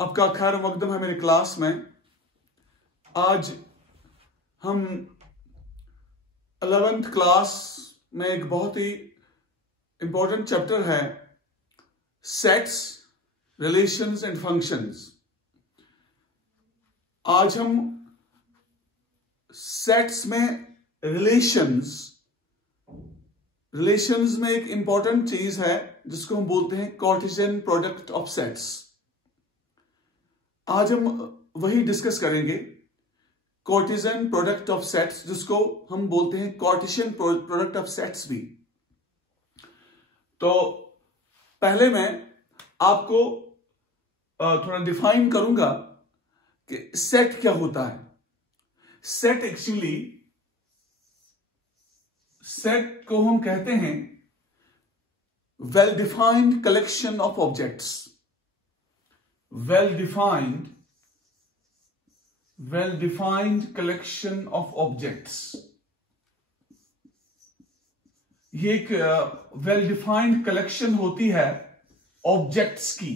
आपका खैर मकदम है मेरी क्लास में। आज हम 11th क्लास में एक बहुत ही इंपॉर्टेंट चैप्टर है सेट्स, रिलेशंस एंड फंक्शंस। आज हम सेट्स में रिलेशंस में एक इंपॉर्टेंट चीज है जिसको हम बोलते हैं कार्टेशियन प्रोडक्ट ऑफ सेट्स। आज हम वही डिस्कस करेंगे, कार्टेशियन प्रोडक्ट ऑफ सेट्स, जिसको हम बोलते हैं कार्टेशियन प्रोडक्ट ऑफ सेट्स भी। तो पहले मैं आपको थोड़ा डिफाइन करूंगा कि सेट क्या होता है। सेट को हम कहते हैं well defined collection of objects. Well defined collection of objects. ये एक वेल डिफाइंड कलेक्शन होती है ऑब्जेक्ट्स की।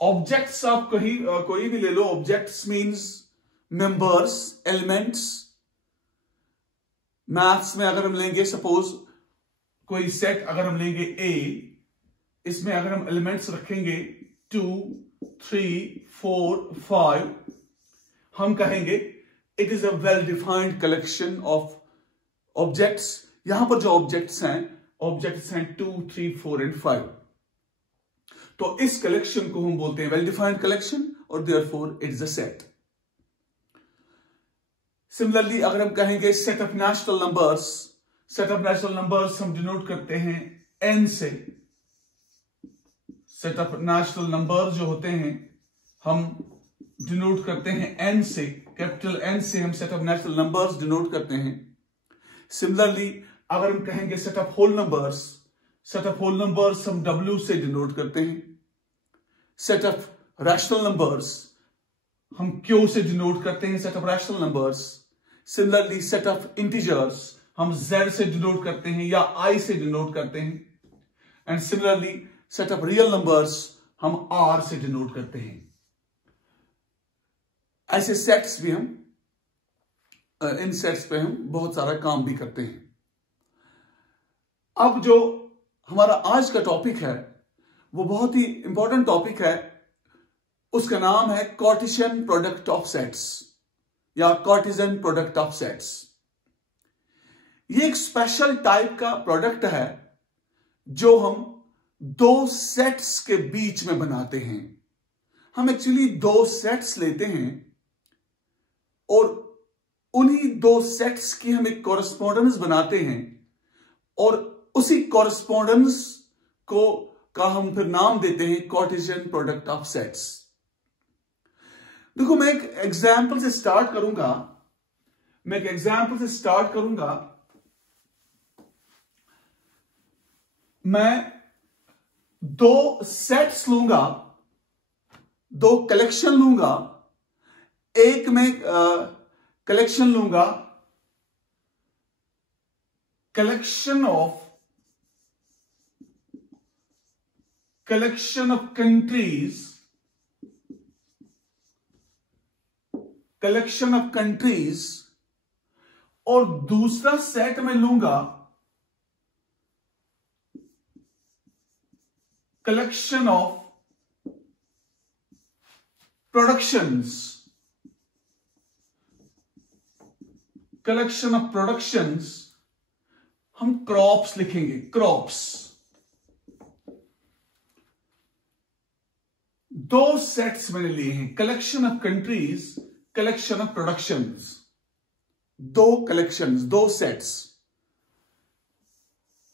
ऑब्जेक्ट्स आप कोई भी ले लो। Objects means members, elements. Maths में अगर हम लेंगे, सपोज कोई सेट अगर हम लेंगे ए, इसमें अगर हम एलिमेंट्स रखेंगे 2, 3, 4, 5, हम कहेंगे it is a well defined collection of objects. यहां पर जो ऑब्जेक्ट्स हैं 2, 3, 4 एंड 5। तो इस कलेक्शन को हम बोलते हैं वेल डिफाइंड कलेक्शन और therefore it is a set. Similarly अगर हम कहेंगे सेट ऑफ नेचुरल नंबर्स हम डिनोट करते हैं n से। सेट ऑफ नेचुरल नंबर्स जो होते हैं हम डिनोट करते हैं n से, कैपिटल N से हम set of natural numbers denote करते हैं। सिमिलरली अगर हम कहेंगे सेट ऑफ होल नंबर्स हम W से डिनोट करते हैं। सेट ऑफ रैशनल नंबर्स हम Q से डिनोट करते हैं, set of rational numbers. Similarly set of integers हम Z से डिनोट करते हैं या I से डिनोट करते हैं। And similarly set of real numbers हम R से डिनोट करते हैं। ऐसे सेट्स भी हम इन सेट्स पे हम बहुत सारा काम भी करते हैं। अब जो हमारा आज का टॉपिक है वो बहुत ही इंपॉर्टेंट टॉपिक है। उसका नाम है कार्टेशियन प्रोडक्ट ऑफ सेट्स या कार्टेशियन प्रोडक्ट ऑफ सेट्स। ये एक स्पेशल टाइप का प्रोडक्ट है जो हम दो सेट्स के बीच में बनाते हैं। हम एक्चुअली दो सेट्स लेते हैं और उन्हीं दो सेट्स की हम एक कॉरेस्पॉन्डेंस बनाते हैं और उसी कॉरेस्पॉन्डेंस का हम फिर नाम देते हैं कार्टेशियन प्रोडक्ट ऑफ सेट्स। देखो, मैं एक एग्जाम्पल से स्टार्ट करूंगा। मैं दो सेट्स लूंगा, दो कलेक्शन लूंगा। एक में कलेक्शन लूंगा, कलेक्शन ऑफ कंट्रीज, और दूसरा सेट में लूंगा कलेक्शन ऑफ प्रोडक्शंस। हम क्रॉप्स लिखेंगे, क्रॉप्स। दो सेट्स मैंने लिए हैं, collection of countries, collection of productions. दो सेट्स।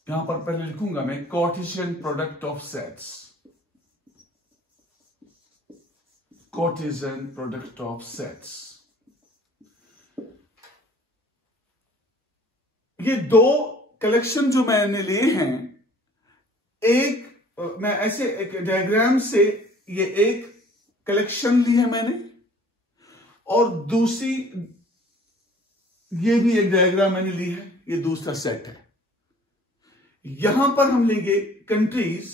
यहां पर पहले लिखूंगा मैं Cartesian product of sets. Cartesian product of sets. ये दो कलेक्शन जो मैंने लिए हैं, मैं ऐसे एक डायग्राम से ये एक कलेक्शन ली है मैंने, और दूसरी ये भी एक डायग्राम मैंने ली है, ये दूसरा सेट है। यहां पर हम लेंगे कंट्रीज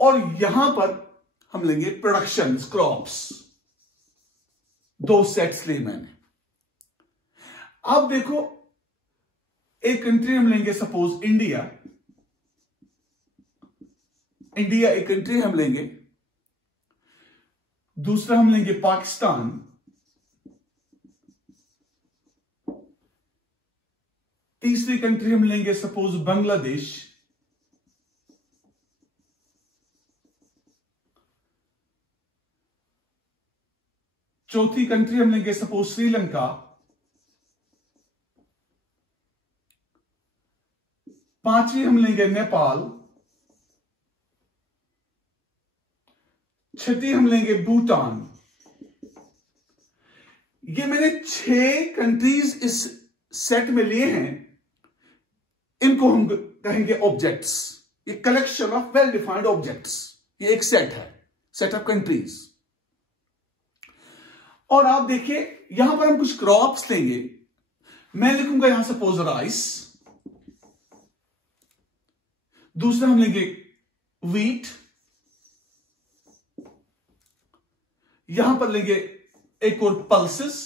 और यहां पर हम लेंगे प्रोडक्शन क्रॉप्स। दो सेट्स लिए मैंने। अब देखो, एक कंट्री हम लेंगे, सपोज इंडिया। इंडिया एक कंट्री हम लेंगे। दूसरा हम लेंगे पाकिस्तान। तीसरी कंट्री हम लेंगे सपोज बांग्लादेश। चौथी कंट्री हम लेंगे सपोज श्रीलंका। पांचवी हम लेंगे नेपाल। छठी हम लेंगे भूटान। ये मैंने 6 कंट्रीज इस सेट में लिए हैं। इनको हम कहेंगे ऑब्जेक्ट्स। ये collection of well defined objects. ये एक सेट है, सेट ऑफ कंट्रीज। और आप देखिए, यहां पर हम कुछ क्रॉप्स लेंगे। मैं लिखूंगा यहां सपोज राइस। दूसरा हम लेंगे व्हीट। यहां पर लेंगे एक और पल्सेस।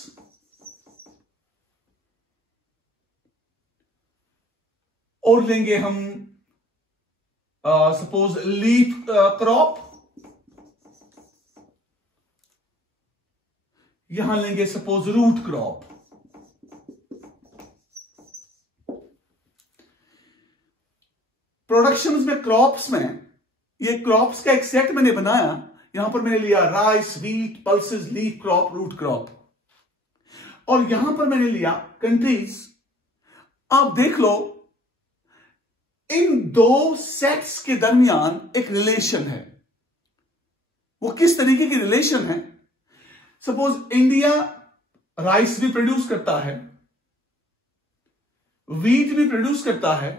और लेंगे हम सपोज लीफ क्रॉप। यहां लेंगे सपोज रूट क्रॉप। प्रोडक्शंस में, क्रॉप्स में, ये क्रॉप्स का एक सेट मैंने बनाया। यहां पर मैंने लिया rice, wheat, pulses, leaf crop, root crop. और यहां पर मैंने लिया कंट्रीज। आप देख लो, इन दो सेट्स के दरमियान एक रिलेशन है। वो किस तरीके की रिलेशन है? सपोज इंडिया राइस भी प्रोड्यूस करता है, व्हीट भी प्रोड्यूस करता है,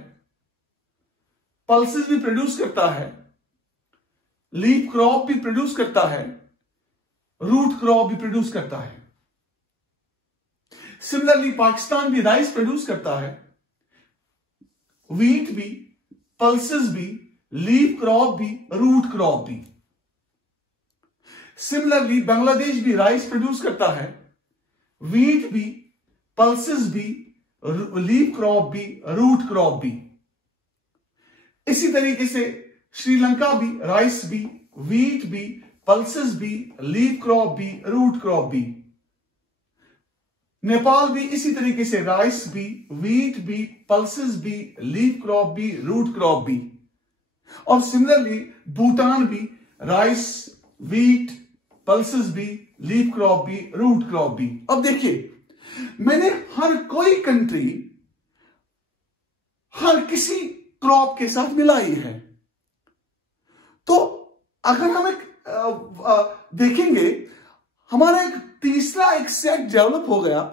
पल्सेस भी प्रोड्यूस करता है, लीफ क्रॉप भी प्रोड्यूस करता है, रूट क्रॉप भी प्रोड्यूस करता है। सिमिलरली पाकिस्तान भी राइस प्रोड्यूस करता है, व्हीट भी, पल्सेस भी, लीफ क्रॉप भी, रूट क्रॉप भी। सिमिलरली बांग्लादेश भी राइस प्रोड्यूस करता है, व्हीट भी, पल्सेस भी, लीफ क्रॉप भी, रूट क्रॉप भी। इसी तरीके से श्रीलंका भी राइस भी, व्हीट भी, पल्सेस भी, लीफ क्रॉप भी, रूट क्रॉप भी। नेपाल भी इसी तरीके से राइस भी, व्हीट भी, पल्सेस भी, लीफ क्रॉप भी, रूट क्रॉप भी। और सिमिलरली भूटान भी राइस, व्हीट, पल्सेस भी, लीफ क्रॉप भी, रूट क्रॉप भी। अब देखिए, मैंने हर कोई कंट्री हर किसी क्रॉप के साथ मिलाई है। तो अगर हम एक देखेंगे, हमारा एक तीसरा एक सेट डेवलप हो गया,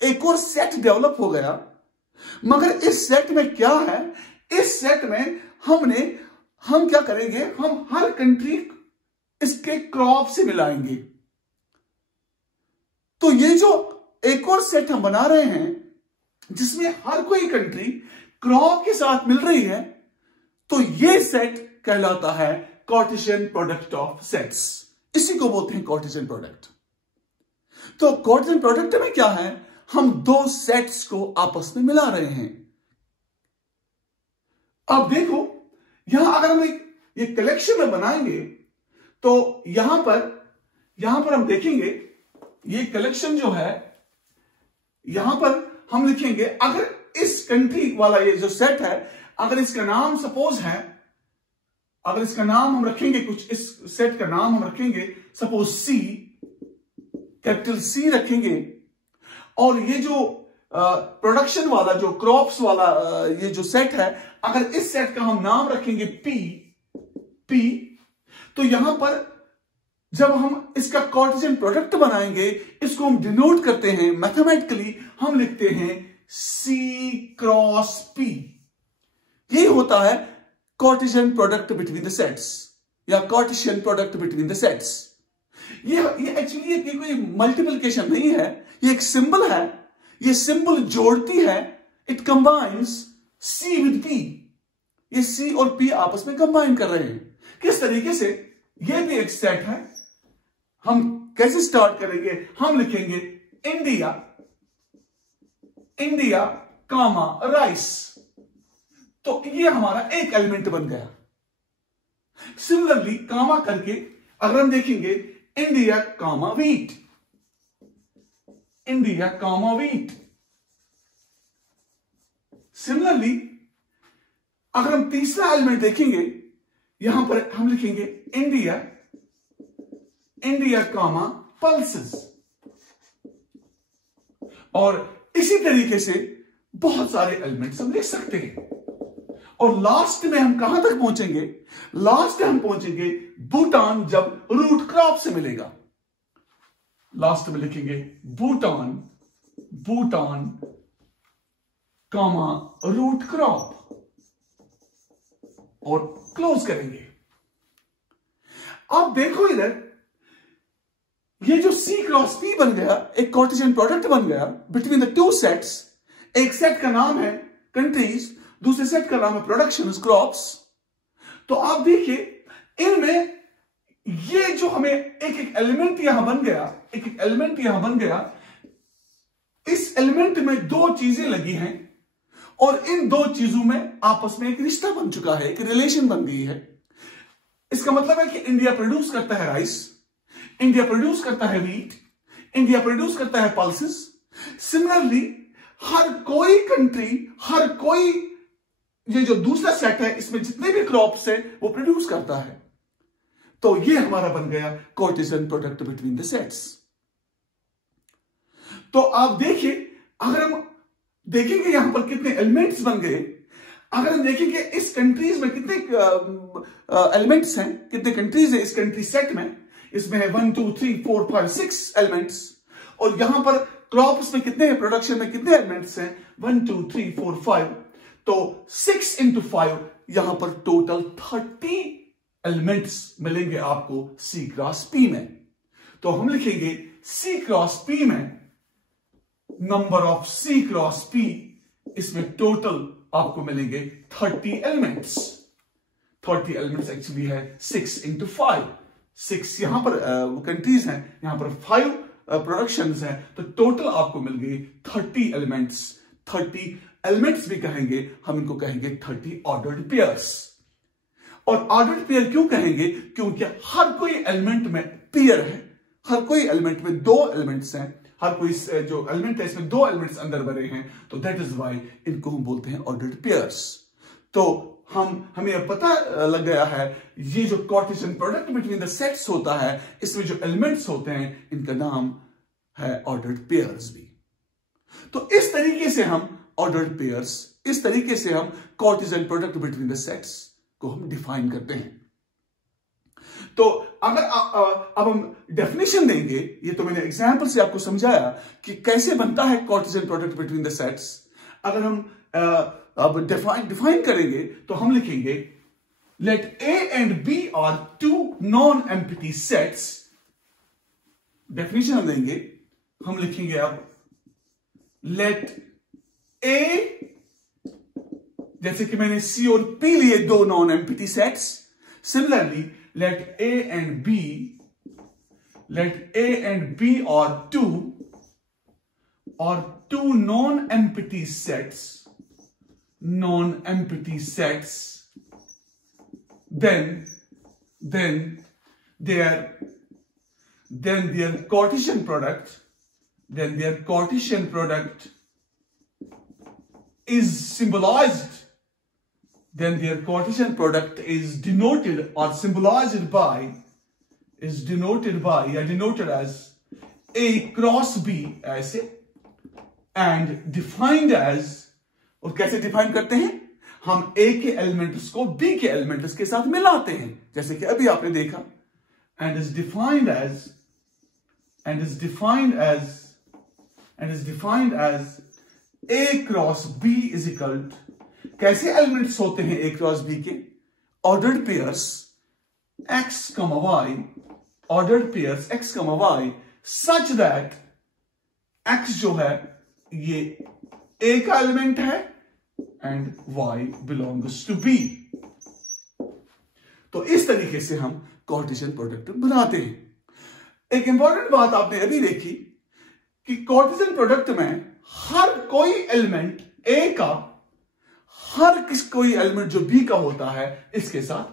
एक और सेट डेवलप हो गया। मगर इस सेट में क्या है? इस सेट में हम क्या करेंगे? हम हर कंट्री इसके क्रॉप से मिलाएंगे। तो ये जो एक और सेट हम बना रहे हैं, जिसमें हर कोई कंट्री क्रॉप के साथ मिल रही है, तो ये सेट कहलाता है कार्टेशियन प्रोडक्ट ऑफ सेट्स। इसी को बोलते हैं कार्टेशियन प्रोडक्ट। तो कार्टेशियन प्रोडक्ट में क्या है? हम दो सेट्स को आपस में मिला रहे हैं। अब देखो, यहां अगर हम ये कलेक्शन में बनाएंगे, तो यहां पर हम देखेंगे, ये कलेक्शन जो है, यहां पर हम लिखेंगे, अगर इस कंट्री वाला ये जो सेट है, अगर इसका नाम सपोज है, अगर इसका नाम हम रखेंगे, कुछ इस सेट का नाम हम रखेंगे सपोज सी, कैपिटल सी रखेंगे। और ये जो प्रोडक्शन वाला, जो क्रॉप्स वाला ये जो सेट है, अगर इस सेट का हम नाम रखेंगे पी, तो यहां पर जब हम इसका कार्टेशियन प्रोडक्ट बनाएंगे, इसको हम डिनोट करते हैं मैथमेटिकली, हम लिखते हैं C क्रॉस P। ये होता है Cartesian product between the sets, या Cartesian product between the sets. ये एक्चुअली ये कोई मल्टीप्लिकेशन नहीं है, ये एक सिंबल है। ये सिंबल जोड़ती है, it combines C with P। ये C और P आपस में कंबाइन कर रहे हैं। किस तरीके से, ये भी एक सेट है। हम कैसे स्टार्ट करेंगे, हम लिखेंगे इंडिया, इंडिया कामा राइस, तो ये हमारा एक एलिमेंट बन गया। सिमिलरली कामा करके अगर हम देखेंगे इंडिया कामा व्हीट, इंडिया कामा व्हीट। सिमिलरली अगर हम तीसरा एलिमेंट देखेंगे, यहां पर हम लिखेंगे इंडिया, इंडिया कामा पल्सेस। और इसी तरीके से बहुत सारे एलिमेंट्स हम लिख सकते हैं। और लास्ट में हम कहां तक पहुंचेंगे, लास्ट में हम पहुंचेंगे भूटान, जब रूट क्रॉप से मिलेगा। लास्ट में लिखेंगे भूटान, भूटान कामा रूट क्रॉप और क्लोज करेंगे। अब देखो इधर, ये जो C क्रॉस P बन गया, एक कार्टेशियन प्रोडक्ट बन गया बिटवीन द टू सेट्स। एक सेट का नाम है कंट्रीज, दूसरे सेट का नाम है प्रोडक्शन क्रॉप्स। तो आप देखिए इनमें ये जो हमें एक एक एलिमेंट यहां बन गया, एक एक एलिमेंट यहां बन गया, इस एलिमेंट में दो चीजें लगी हैं और इन दो चीजों में आपस में एक रिश्ता बन चुका है, एक रिलेशन बन गई है। इसका मतलब है कि इंडिया प्रोड्यूस करता है राइस, इंडिया प्रोड्यूस करता है व्हीट, इंडिया प्रोड्यूस करता है पल्सेस। सिमिलरली हर कोई कंट्री, हर कोई, ये जो दूसरा सेट है इसमें जितने भी क्रॉप्स है वो प्रोड्यूस करता है। तो ये हमारा बन गया Cartesian product between the sets. तो आप देखिए, अगर हम देखेंगे यहां पर कितने एलिमेंट्स बन गए, अगर हम देखेंगे इस कंट्रीज में कितने एलिमेंट्स हैं, कितने कंट्रीज है इस कंट्री सेट में, इसमें है 1 2 3 4 5 6 एलिमेंट्स। और यहां पर क्रॉप्स में कितने हैं, प्रोडक्शन में कितने एलिमेंट्स हैं, 1 2 3 4 5। तो 6 into 5, यहां पर टोटल 30 एलिमेंट्स मिलेंगे आपको C क्रॉस P में। तो हम लिखेंगे C क्रॉस P में number of C cross P, इसमें टोटल आपको मिलेंगे 30 एलिमेंट्स। 30 एलिमेंट्स एक्चुअली है 6 into 5। 6 यहां पर कंट्रीज हैं, यहां पर 5 प्रोडक्शंस हैं, तो टोटल आपको मिल गई 30 एलिमेंट्स। 30 एलिमेंट्स भी कहेंगे, हम इनको कहेंगे 30 ऑर्डर्ड पेयर्स। और ऑर्डर्ड पेयर क्यों कहेंगे, क्योंकि हर कोई एलिमेंट में पेयर है, हर कोई एलिमेंट में दो एलिमेंट्स हैं, हर कोई जो एलिमेंट है इसमें दो एलिमेंट्स अंदर भरे हैं, तो दैट इज व्हाई इनको हम बोलते हैं ऑर्डर्ड पेयर्स। तो हमें पता लग गया है, ये जो Cartesian product between the sets होता है, इसमें जो एलिमेंट्स होते हैं इनका नाम है ऑर्डर्ड पेयर्स भी। तो इस तरीके से हम ऑर्डर्ड पेयर्स, इस तरीके से हम Cartesian product between the sets को हम डिफाइन करते हैं। तो अगर अब हम डेफिनेशन देंगे, ये तो मैंने एग्जांपल से आपको समझाया कि कैसे बनता है Cartesian product between the sets. अगर हम अब डिफाइन करेंगे तो हम लिखेंगे let A and B are two non empty sets. Definition हम देंगे, हम लिखेंगे अब लेट A, जैसे कि मैंने C और P लिए दो non empty sets, similarly let A and B are two non-empty sets, then their Cartesian product is symbolized. Then their Cartesian product is denoted or symbolized by, denoted as A cross B ऐसे, and defined as, और कैसे define करते हैं, हम A के elements को B के elements के साथ मिलाते हैं, जैसे कि अभी आपने देखा, and is defined as A cross B is equal to, कैसे एलिमेंट्स होते हैं A क्रॉस B के, ordered pairs X, Y, ordered pairs X, Y, such that X जो है ये A का एलिमेंट है and Y belongs to B। तो इस तरीके से हम कार्टेशियन प्रोडक्ट बनाते हैं। एक इंपॉर्टेंट बात आपने अभी देखी कि कार्टेशियन प्रोडक्ट में हर कोई एलिमेंट ए का कोई एलिमेंट जो बी का होता है इसके साथ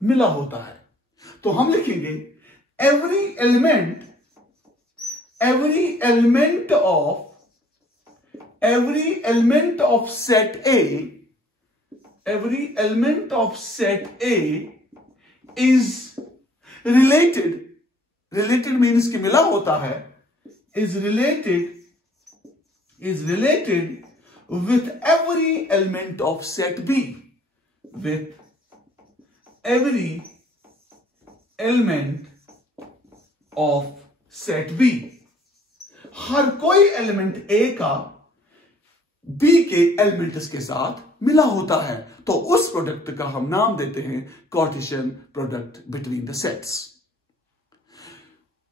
मिला होता है। तो हम लिखेंगे every element of set A is related means कि मिला होता है, is related with every element of set B, with every element of set B। हर कोई एलिमेंट A का B के एलिमेंट्स के साथ मिला होता है, तो उस प्रोडक्ट का हम नाम देते हैं Cartesian product between the sets.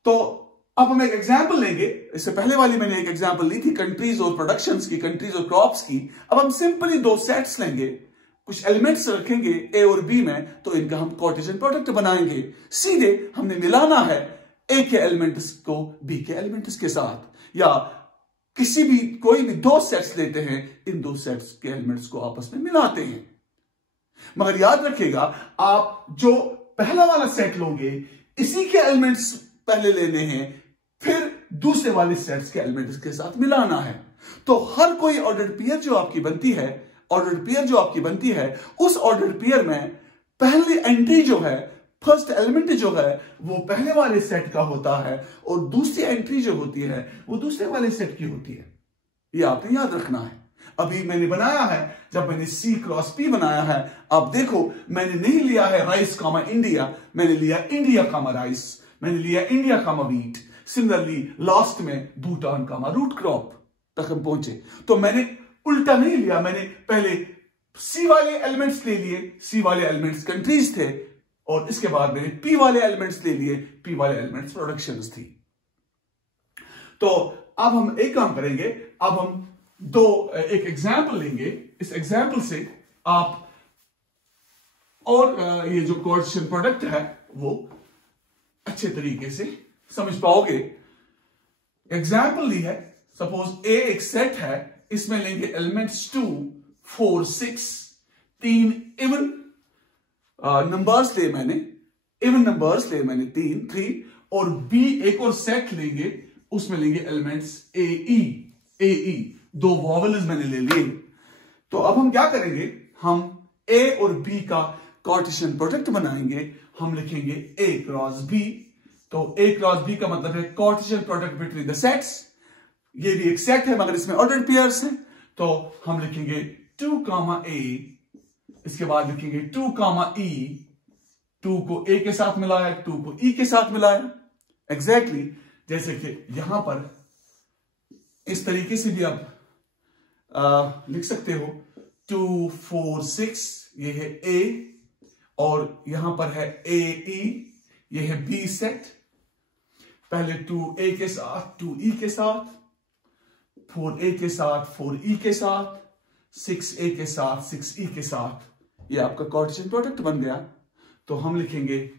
तो अब हम एक एग्जाम्पल लेंगे। इससे पहले वाली मैंने एक एग्जाम्पल ली थी कंट्रीज और प्रोडक्शंस की, कंट्रीज और क्रॉप्स की। अब हम सिंपली दो सेट्स लेंगे, कुछ एलिमेंट्स रखेंगे ए और बी में, तो इनका हम कार्टेशियन प्रोडक्ट बनाएंगे। सीधे हमने मिलाना है ए के एलिमेंट्स को बी के एलिमेंट्स के साथ, या कोई भी दो सेट्स लेते हैं, इन दो सेट्स के एलिमेंट्स को आपस में मिलाते हैं। मगर याद रखिएगा, आप जो पहला वाला सेट लोगे इसी के एलिमेंट्स पहले लेने हैं, फिर दूसरे वाले सेट्स के एलिमेंट्स के साथ मिलाना है। तो हर कोई ऑर्डर्ड पेयर जो आपकी बनती है, उस ऑर्डर्ड पेयर में पहली एंट्री जो है, फर्स्ट एलिमेंट जो है, वो पहले वाले सेट का होता है, और दूसरी एंट्री जो होती है वो दूसरे वाले सेट की होती है। ये आपने याद रखना है। अभी मैंने बनाया है, जब मैंने C क्रॉस P बनाया है, आप देखो मैंने नहीं लिया है राइस कामा इंडिया, मैंने लिया इंडिया कामा राइस, मैंने लिया इंडिया कामा वीट। सिमिलरली लास्ट में भूटान कामा रूट क्रॉप तक हम पहुंचे। तो मैंने उल्टा नहीं लिया, मैंने पहले सी वाले एलिमेंट्स ले लिए, सी वाले एलिमेंट्स कंट्रीज थे, और इसके बाद मैंने पी वाले एलिमेंट्स ले लिए, पी वाले एलिमेंट्स प्रोडक्शंस थी। तो अब हम एक काम करेंगे, अब हम एक एग्जाम्पल लेंगे। इस एग्जाम्पल से आप और ये जो कार्टेशियन प्रोडक्ट है वो अच्छे तरीके से समझ पाओगे। एग्जाम्पल ली है, सपोज ए एक सेट है, इसमें लेंगे एलिमेंट्स 2, 4, 6, 3 इवन नंबर्स ले मैंने, इवन नंबर्स ले मैंने 3, और बी एक और सेट लेंगे, उसमें लेंगे एलिमेंट्स ए दो वॉवेल्स मैंने ले लिए। तो अब हम क्या करेंगे, हम ए और बी का कार्टेशियन प्रोडक्ट बनाएंगे। हम लिखेंगे ए क्रॉस बी। तो ए क्रॉस बी का मतलब है Cartesian product between the sets. ये भी एक सेट है मगर इसमें ऑर्डर्ड पेयर्स हैं, तो हम लिखेंगे 2 कामा ए, इसके बाद लिखेंगे 2 कामा ई। 2 को ए के साथ मिलाया, 2 को ई के साथ मिलाया। एग्जैक्टली जैसे कि यहां पर इस तरीके से भी आप लिख सकते हो 2, 4, 6, ये है ए, और यहां पर है ए ई, ये है बी सेट। पहले 2 ए के साथ, 2 ई के साथ, 4 ए के साथ, 4 ई के साथ, 6 ए के साथ, 6 ई के साथ, ये आपका कार्टेशियन प्रोडक्ट बन गया। तो हम लिखेंगे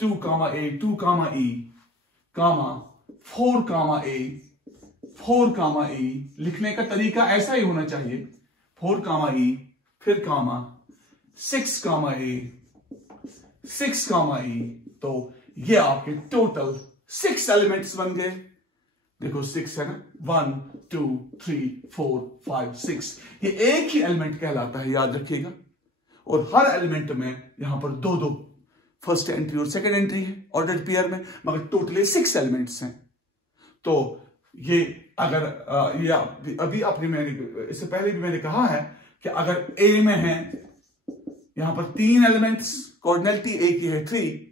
2 कामा ए, 2 कामा ई, कामा 4 कामा ए, 4 कामा ई। लिखने का तरीका ऐसा ही होना चाहिए, 4 कामा ई, फिर कामा 6 कामा ए, 6 कामा ई। तो ये आपके टोटल 6 एलिमेंट्स बन गए। देखो 6 है ना, 1, 2, 3, 4, 5, 6, ये एक ही एलिमेंट कहलाता है, याद रखिएगा। और हर एलिमेंट में यहां पर 2-2 फर्स्ट एंट्री और सेकंड एंट्री है ऑर्डर्ड पेयर में, मगर टोटली 6 एलिमेंट्स हैं। तो ये अगर ये अभी आपने, मैंने इससे पहले भी मैंने कहा है कि अगर ए में है यहां पर 3 एलिमेंट्स, कोऑर्डिनलिटी ए की है 3,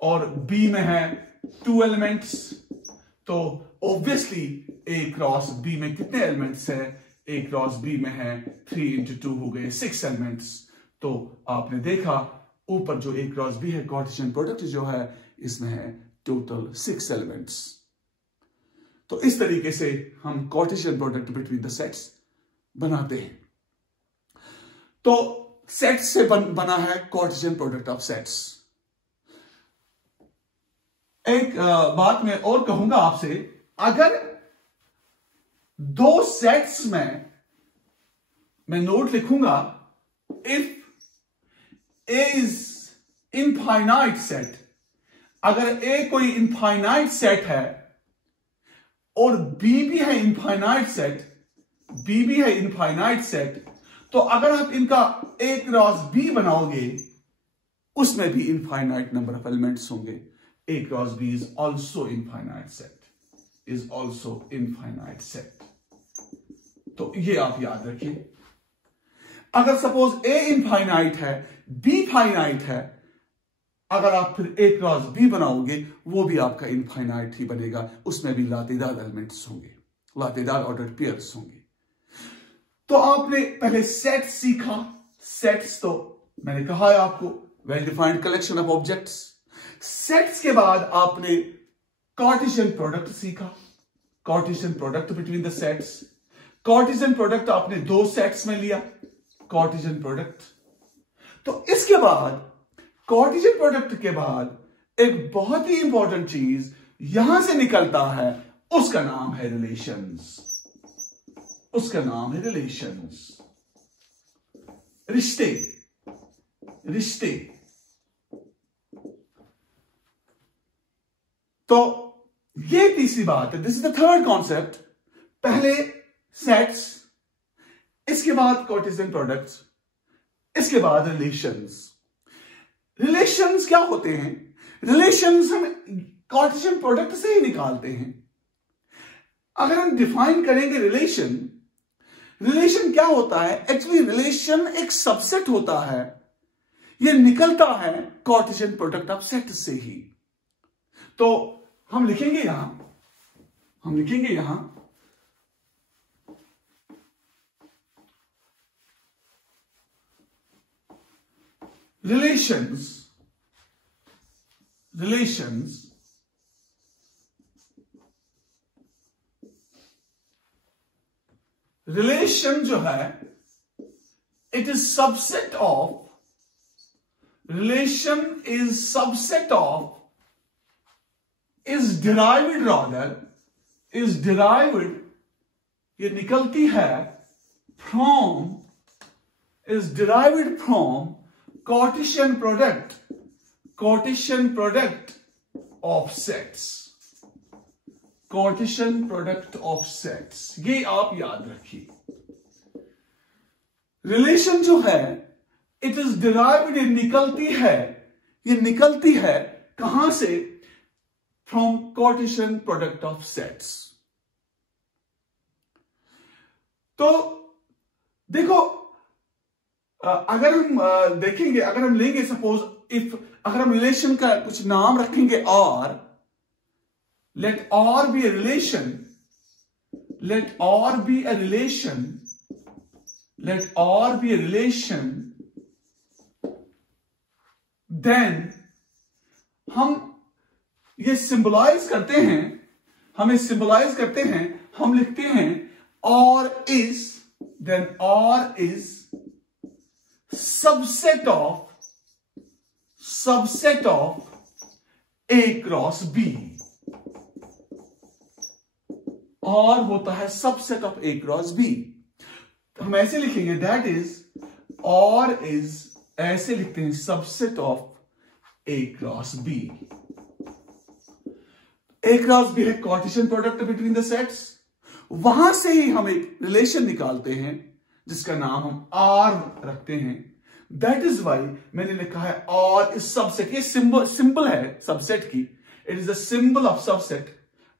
और बी में है 2 एलिमेंट्स, तो ऑब्वियसली ए क्रॉस बी में कितने एलिमेंट्स है, ए क्रॉस बी में है 3 × 2 हो गए 6 एलिमेंट्स। तो आपने देखा ऊपर जो ए क्रॉस बी है, कार्टेशियन प्रोडक्ट जो है, इसमें है टोटल 6 एलिमेंट्स। तो इस तरीके से हम Cartesian product between the sets बनाते हैं। तो सेट्स से बना है कार्टेशियन प्रोडक्ट ऑफ सेट्स। एक बात मैं और कहूंगा आपसे, अगर दो सेट्स में मैं नोट लिखूंगा, if A is infinite set, अगर ए कोई इनफाइनाइट सेट है और बी भी है इनफाइनाइट सेट, बी भी है इनफाइनाइट सेट, तो अगर आप इनका ए क्रॉस बी बनाओगे उसमें भी इनफाइनाइट नंबर ऑफ एलिमेंट्स होंगे। A cross B is also infinite set, is also infinite set। तो ये आप याद रखिए। अगर सपोज A इनफाइनाइट है, B फाइनाइट है, अगर आप फिर A क्रॉस B बनाओगे वो भी आपका इनफाइनाइट ही बनेगा, उसमें भी लातेदार एलिमेंट्स होंगे, लातेदार ऑर्डर्ड पेयर्स होंगे। तो आपने पहले सेट सीखा। सेट्स तो मैंने कहा है आपको, well defined collection of objects. Sets के बाद आपने कार्टेशियन प्रोडक्ट सीखा, Cartesian product between the sets. Cartesian product आपने दो सेट्स में लिया, कार्टेशियन प्रोडक्ट। तो इसके बाद कार्टेशियन प्रोडक्ट के बाद एक बहुत ही इंपॉर्टेंट चीज यहां से निकलता है, उसका नाम है रिलेशंस। उसका नाम है रिलेशंस, रिश्ते, रिश्ते। तो ये तीसरी बात है, this is the third concept. पहले सेट्स, इसके बाद कार्टेशियन प्रोडक्ट्स, इसके बाद रिलेशंस। रिलेशंस क्या होते हैं? रिलेशंस हम कार्टेशियन प्रोडक्ट से ही निकालते हैं। अगर हम डिफाइन करेंगे रिलेशन, रिलेशन क्या होता है? एक्चुअली रिलेशन एक सबसेट होता है, यह निकलता है कार्टेशियन प्रोडक्ट ऑफ सेट से ही। तो हम लिखेंगे यहां, हम लिखेंगे यहां रिलेशंस, रिलेशंस रिलेशन जो है it is subset of, relation is subset of, is derived rather, is derived, ये निकलती है from, is derived from Cartesian product, Cartesian product of sets, Cartesian product of sets। ये आप याद रखिए। रिलेशन जो है it is derived, ये निकलती है, ये निकलती है कहां से? From Cartesian product of sets। तो देखो, अगर हम देखेंगे, अगर हम लेंगे सपोज इफ, अगर हम रिलेशन का कुछ नाम रखेंगे R, let R be a relation, let R be a relation, let R be a relation, then हम ये सिंबलाइज करते हैं, हमें सिंबलाइज करते हैं, हम लिखते हैं R is, then R is subset of A cross B। R होता है subset of A cross B। तो हम ऐसे लिखेंगे, दैट इज R is, ऐसे लिखते हैं subset of A cross B। A cross B है Cartesian product between the sets. वहां से ही हम एक रिलेशन निकालते हैं जिसका नाम हम R रखते हैं। दैट इज वाई मैंने लिखा है R इज सबसेट। ये सिंबल है सबसेट की, it is the symbol of subset.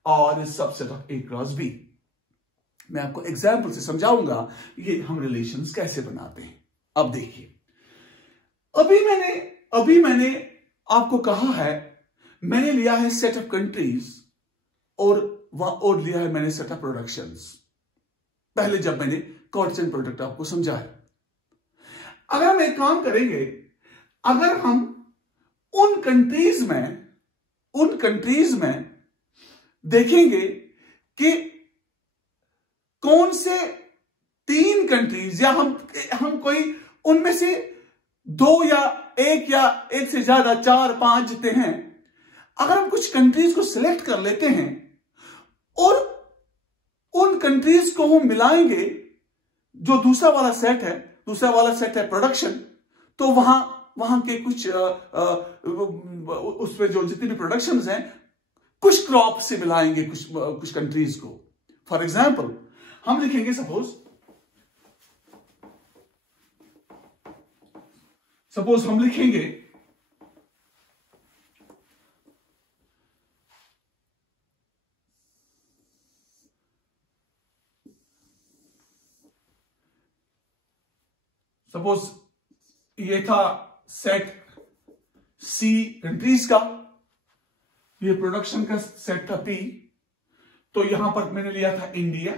R is subset of A cross B। मैं आपको एग्जाम्पल से समझाऊंगा ये हम रिलेशंस कैसे बनाते हैं। अब देखिए, अभी मैंने आपको कहा है, मैंने लिया है सेट ऑफ कंट्रीज और लिया है मैंने सेट ऑफ प्रोडक्शंस, पहले जब मैंने कार्टेशियन प्रोडक्ट आपको समझाया। अगर हम एक काम करेंगे, अगर हम उन कंट्रीज में देखेंगे कि कौन से 3 कंट्रीज, या हम कोई उनमें से दो या एक से ज्यादा, 4-5 जितने हैं, अगर हम कुछ कंट्रीज को सिलेक्ट कर लेते हैं और उन कंट्रीज को हम मिलाएंगे, जो दूसरा वाला सेट है प्रोडक्शन, तो वहां के कुछ उसमें जो जितनी भी प्रोडक्शंस हैं, कुछ क्रॉप से मिलाएंगे कुछ कंट्रीज को। फॉर एग्जाम्पल हम लिखेंगे, सपोज हम लिखेंगे ये था सेट सी कंट्रीज का, ये प्रोडक्शन का सेट था पी। तो यहां पर मैंने लिया था इंडिया,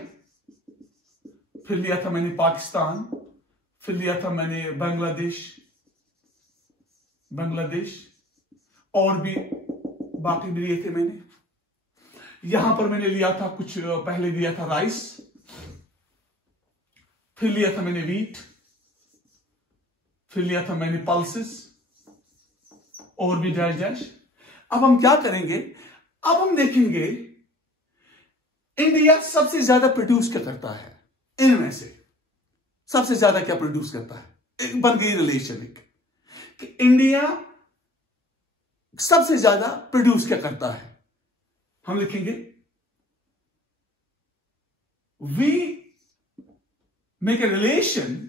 फिर लिया था मैंने पाकिस्तान, फिर लिया था मैंने बांग्लादेश और भी बाकी भी लिए थे मैंने। यहां पर मैंने लिया था कुछ, पहले लिया था राइस, फिर लिया था मैंने व्हीट, फिर लिया था मैंने पल्सेस और भी डैश। अब हम क्या करेंगे, अब हम देखेंगे इंडिया सबसे ज्यादा प्रोड्यूस क्या करता है, इनमें से सबसे ज्यादा क्या प्रोड्यूस करता है। बन गई रिलेशन कि इंडिया सबसे ज्यादा प्रोड्यूस क्या करता है। हम लिखेंगे we make a relation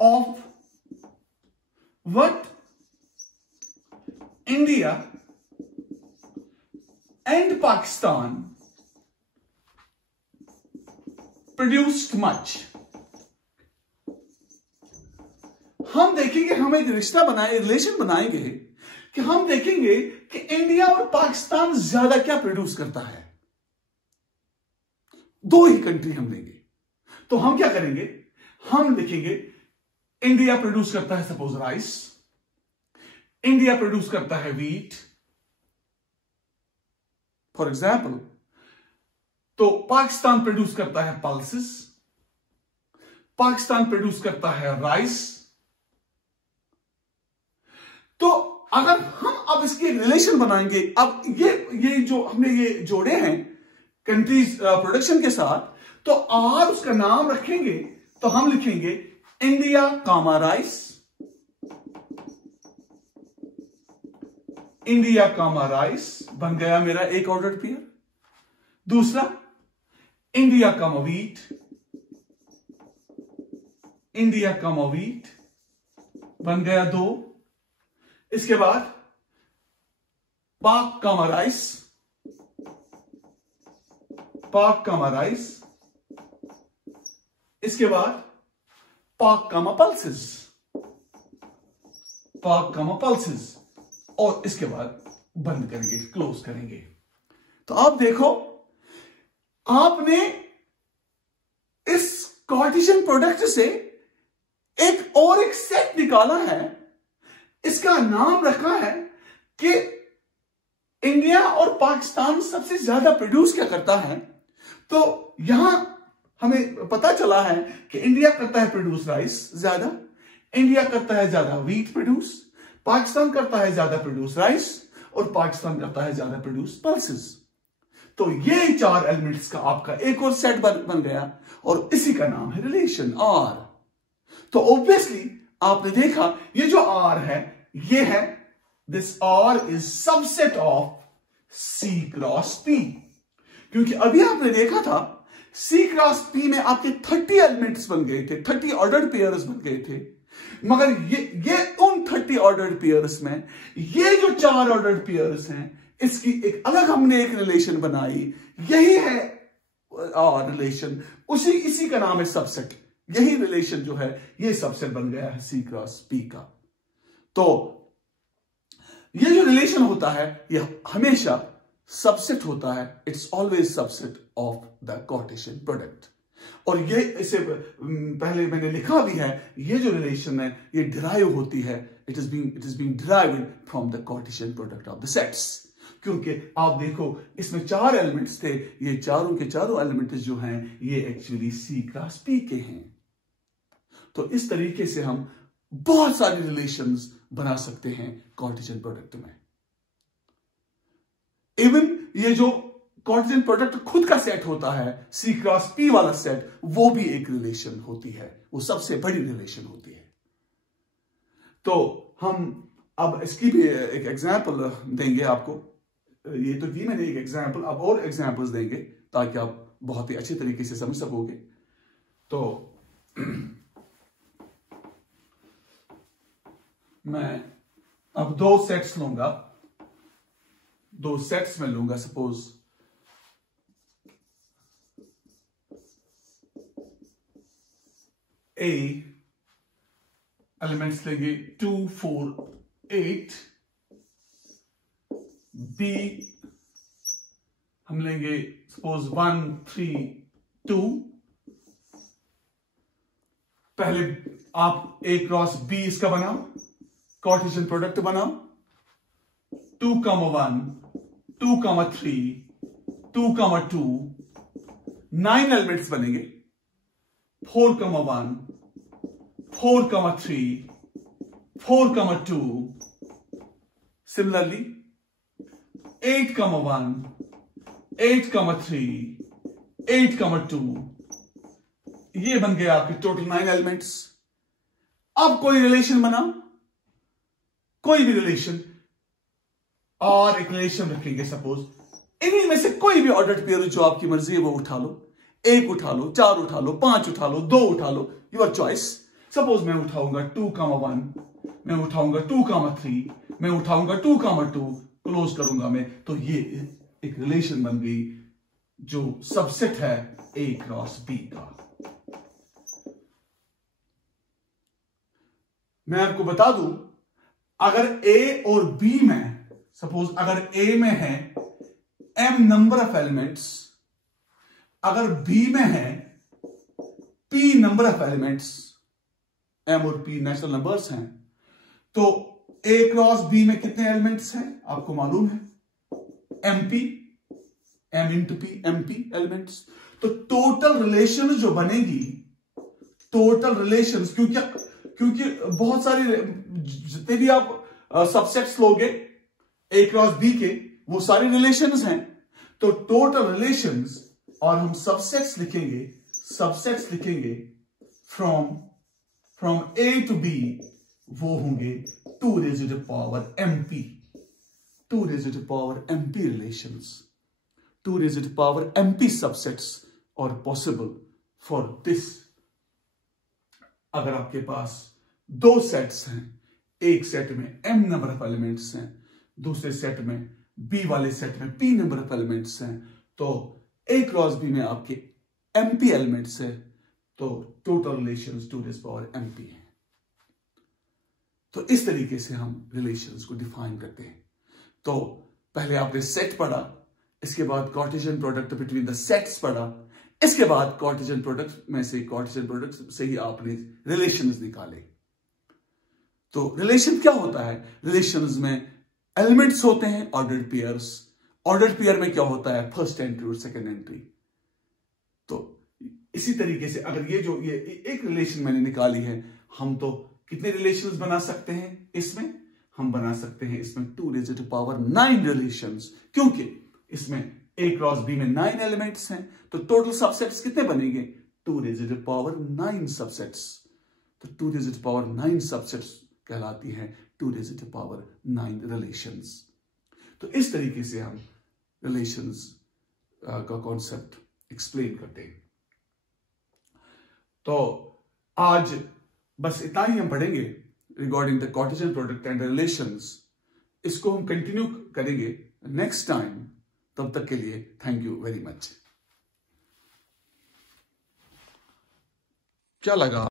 of what India and Pakistan produced much। हम देखेंगे, हम एक रिश्ता रिलेशन बनाएंगे कि हम देखेंगे कि इंडिया और पाकिस्तान ज्यादा क्या प्रोड्यूस करता है। दो ही कंट्री हम लेंगे, तो हम क्या करेंगे, हम लिखेंगे इंडिया प्रोड्यूस करता है सपोज राइस, इंडिया प्रोड्यूस करता है व्हीट फॉर एग्जाम्पल, तो पाकिस्तान प्रोड्यूस करता है पल्सेस, पाकिस्तान प्रोड्यूस करता है राइस। तो अगर हम अब इसकी रिलेशन बनाएंगे, अब ये जो हमने ये जोड़े हैं कंट्रीज प्रोडक्शन के साथ, तो और उसका नाम रखेंगे, तो हम लिखेंगे इंडिया कामा राइस, इंडिया कामा राइस बन गया मेरा एक ऑर्डर्ड पेयर। दूसरा इंडिया कामा व्हीट, इंडिया कामा व्हीट बन गया 2। इसके बाद पाक कामा राइस, पाक कामा राइस। इसके बाद पाक कामा पल्सेस, पाक कामा पल्सेस, और इसके बाद बंद करेंगे, क्लोज करेंगे। तो आप देखो, आपने इस कार्टेशियन प्रोडक्ट से एक सेट निकाला है, इसका नाम रखा है कि इंडिया और पाकिस्तान सबसे ज्यादा प्रोड्यूस क्या करता है। तो यहां हमें पता चला है कि इंडिया करता है प्रोड्यूस राइस ज्यादा, इंडिया करता है ज्यादा व्हीट प्रोड्यूस, पाकिस्तान करता है ज्यादा प्रोड्यूस राइस, और पाकिस्तान करता है ज्यादा प्रोड्यूस पल्सेस। तो ये 4 एलिमेंट्स का आपका एक और सेट बन गया, और इसी का नाम है रिलेशन आर। तो ऑब्वियसली आपने देखा ये जो आर है, ये है this R is subset of C cross P, क्योंकि अभी आपने देखा था सी क्रॉस पी में आपके 30 एलिमेंट्स बन गए थे, 30 ऑर्डर्ड पेयर्स बन गए थे, मगर ये उन 30 ऑर्डर्ड पेयर्स में ये जो 4 ऑर्डर्ड पेयर्स हैं, इसकी एक अलग हमने एक रिलेशन बनाई, यही है रिलेशन, इसी का नाम है सबसेट। यही रिलेशन जो है ये सबसेट बन गया है सी क्रॉस पी का। तो ये जो रिलेशन होता है ये हमेशा सबसेट होता है, it's always subset of the Cartesian product. और ये इसे पहले मैंने लिखा भी है, ये जो रिलेशन है ये डिराइव होती है, it is being derived from the Cartesian product of the sets. क्योंकि आप देखो इसमें 4 एलिमेंट्स थे, ये चारों के चारों एलिमेंट्स जो हैं ये एक्चुअली C क्रॉस P के हैं। तो इस तरीके से हम बहुत सारे रिलेशंस बना सकते हैं कार्टेशियन प्रोडक्ट में। इवन ये जो कार्टेशियन प्रोडक्ट खुद का सेट होता है C क्रॉस P वाला सेट, वो भी एक रिलेशन होती है, वो सबसे बड़ी रिलेशन होती है। तो हम अब इसकी भी एक एग्जांपल देंगे आपको। ये तो दी मैंने एक एग्जांपल, अब और एग्जांपल्स देंगे ताकि आप बहुत ही अच्छे तरीके से समझ सकोगे। तो मैं अब 2 सेट्स लूंगा, 2 सेट्स में लूंगा। सपोज A एलिमेंट्स लेंगे 2 4 8, B हम लेंगे सपोज 1 3 2। पहले आप A क्रॉस B इसका बनाओ, कार्टेशियन प्रोडक्ट बनाओ। 2, 1 2, 3 2, 2 9 एलिमेंट्स बनेंगे। 4, 1 4, 3 4, 2। सिमिलरली 8, 1 8, 3 8, 2। ये बन गए आपके टोटल 9 एलिमेंट्स। अब कोई रिलेशन बनाओ, कोई भी रिलेशन, और एक रिलेशन रखेंगे। सपोज इन्हीं में से कोई भी ऑर्डर्ड पेयर जो आपकी मर्जी है वो उठा लो, 1 उठा लो, 4 उठा लो, 5 उठा लो, 2 उठा लो, योर चॉइस। सपोज मैं उठाऊंगा 2, 1, मैं उठाऊंगा 2, 3, मैं उठाऊंगा 2, 2, क्लोज करूंगा मैं। तो ये एक रिलेशन बन गई जो सबसेट है A क्रॉस B का। मैं आपको बता दूं, अगर A और B में, सपोज अगर A में है m नंबर ऑफ एलिमेंट्स, अगर B में है P number of elements, m और p नेचुरल नंबर्स हैं, तो A क्रॉस B में कितने एलिमेंट्स हैं आपको मालूम है, MP, m into P, MP elements. तो टोटल रिलेशन जो बनेगी, टोटल रिलेशन, क्योंकि बहुत सारे जितने भी आप सबसेट्स लोगे A क्रॉस B के, वो सारे रिलेशंस हैं। तो टोटल रिलेशंस, और हम सबसेट्स लिखेंगे फ्रॉम A टू B, वो होंगे 2 raised to power MP, 2 raised to power MP relations, 2 raised to power MP subsets are possible for this। अगर आपके पास 2 सेट्स हैं, एक सेट में m नंबर ऑफ एलिमेंट्स हैं, दूसरे सेट में B वाले सेट में P नंबर ऑफ एलिमेंट्स हैं, तो A क्रॉस B में आपके MP एलिमेंट्स है, तो total relations 2 raised to power MP है। तो इस तरीके से हम रिलेशंस को डिफाइन करते हैं। तो पहले आपने सेट पढ़ा, इसके बाद Cartesian product between the sets पढ़ा, इसके बाद कार्टेशियन प्रोडक्ट से ही आपने रिलेशंस निकाले। तो रिलेशन क्या होता है? रिलेशंस में एलिमेंट्स होते हैं ऑर्डर्ड पेयर्स। ऑर्डर्ड पेयर में क्या होता है? फर्स्ट एंट्री और सेकंड एंट्री। तो इसी तरीके से अगर ये एक रिलेशन मैंने निकाली है, हम तो कितने रिलेशंस बना सकते हैं इसमें? हम बना सकते हैं इसमें 2 raised to power 9 रिलेशंस, क्योंकि इसमें A क्रॉस B में 9 एलिमेंट्स हैं। तो टोटल सबसेट्स कितने बनेंगे? 2 raised to power 9 सबसेट्स। तो 2 raised to power 9 सबसेट्स कहलाती हैं 2 raised to power 9 रिलेशंस। तो इस तरीके से हम रिलेशंस का कॉन्सेप्ट एक्सप्लेन करते हैं। तो आज बस इतना ही हम पढ़ेंगे regarding the Cartesian product and relations. इसको हम कंटिन्यू करेंगे नेक्स्ट टाइम। तब तक के लिए थैंक यू वेरी मच। क्या लगा?